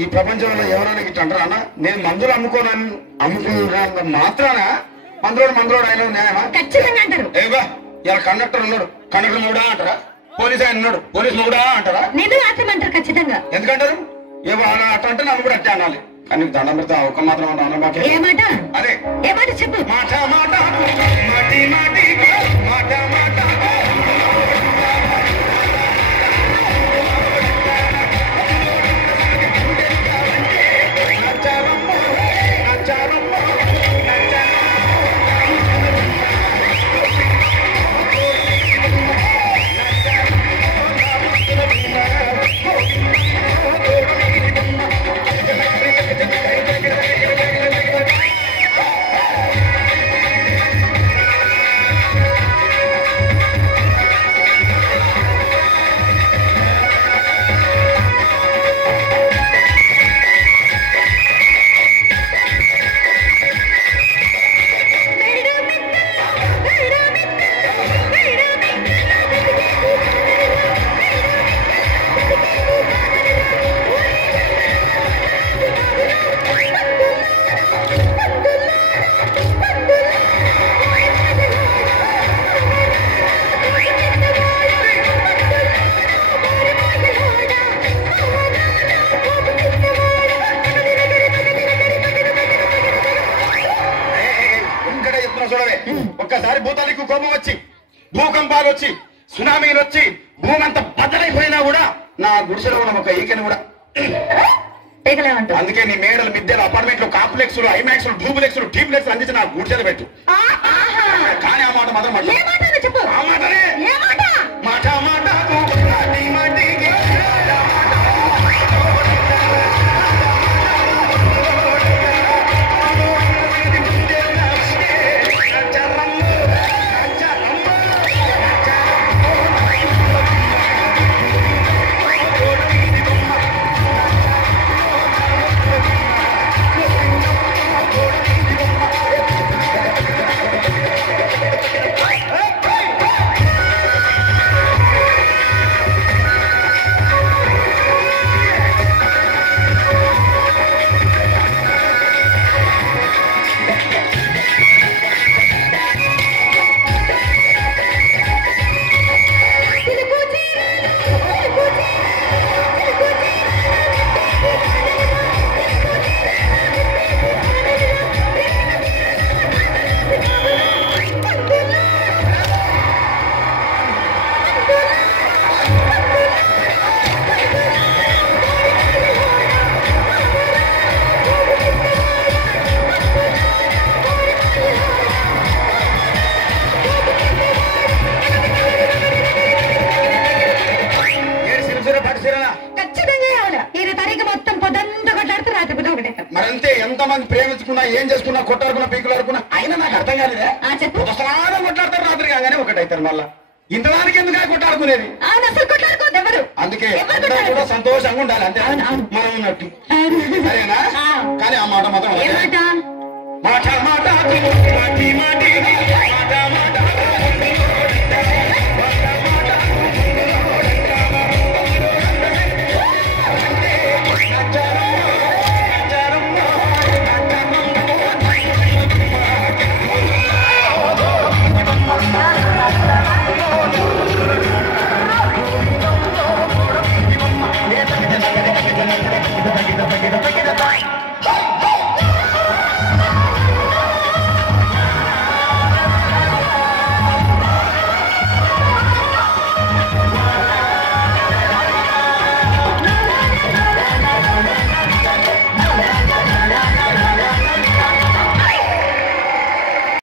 ఈ ప్రపంచంలో ఎవరైనా ఇట్లా అంటారా అన్న? నేను మందులు అమ్ముకున్నా మాత్రాన మందులోడు ఆయన న్యాయమా? ఖచ్చితంగా అంటారు. ఏవా ఇలా కండక్టర్ ఉన్నాడు, కండక్టర్ మూడా అంటారా? పోలీస్ ఆయన ఉన్నాడు, పోలీస్ మూడా అంటారా? నేను అట్లమంటారు ఖచ్చితంగా. ఎందుకంటారు? ఏవో అట్లా అంటే నన్ను కూడా అట్టే అనాలి. కానీ దండం పెడతా ఒక మాత్రం అన్న ఏమాట అదే ఏమాట చెప్పు. మాట మాట మాటి మాటి మాట మాట ఒక్కసారి భూతానికి కోపం వచ్చి భూకంపాలు వచ్చి సునామీలు వచ్చి భూమి అంతా బద్దలైపోయినా కూడా నా గుడిసెలో ఉన్న ఒక ఈకని కూడా అందుకే నీ మేడలు మిద్దెలు అపార్ట్మెంట్లు కాంప్లెక్స్ ఐమాక్స్ డూప్లెక్స్ టీప్లెక్స్ అందించి నా గుడిసెలు పెట్టు. కానీ ఆ మాట మాత్రం చెప్పు. ఆ మాటనే మాట మాట మరంతే ఎంతమంది ప్రేమించుకున్నా ఏం చేసుకున్నా కొట్టాడుకున్నా పీకులు ఆడుకున్నా అయినా నాకు అర్థం కాలేదే. స్నానం కొట్లాడతారు రాత్రి కాగానే ఒకటైతారు. మళ్ళా ఇంతవానికి ఎందుకు కొట్టాడుకునేది? అందుకే కూడా సంతోషంగా ఉండాలి అంతే మనం ఉన్నట్టు. సరేనా? కానీ ఆ మాట మాత్రం మాట మాట మాట మాట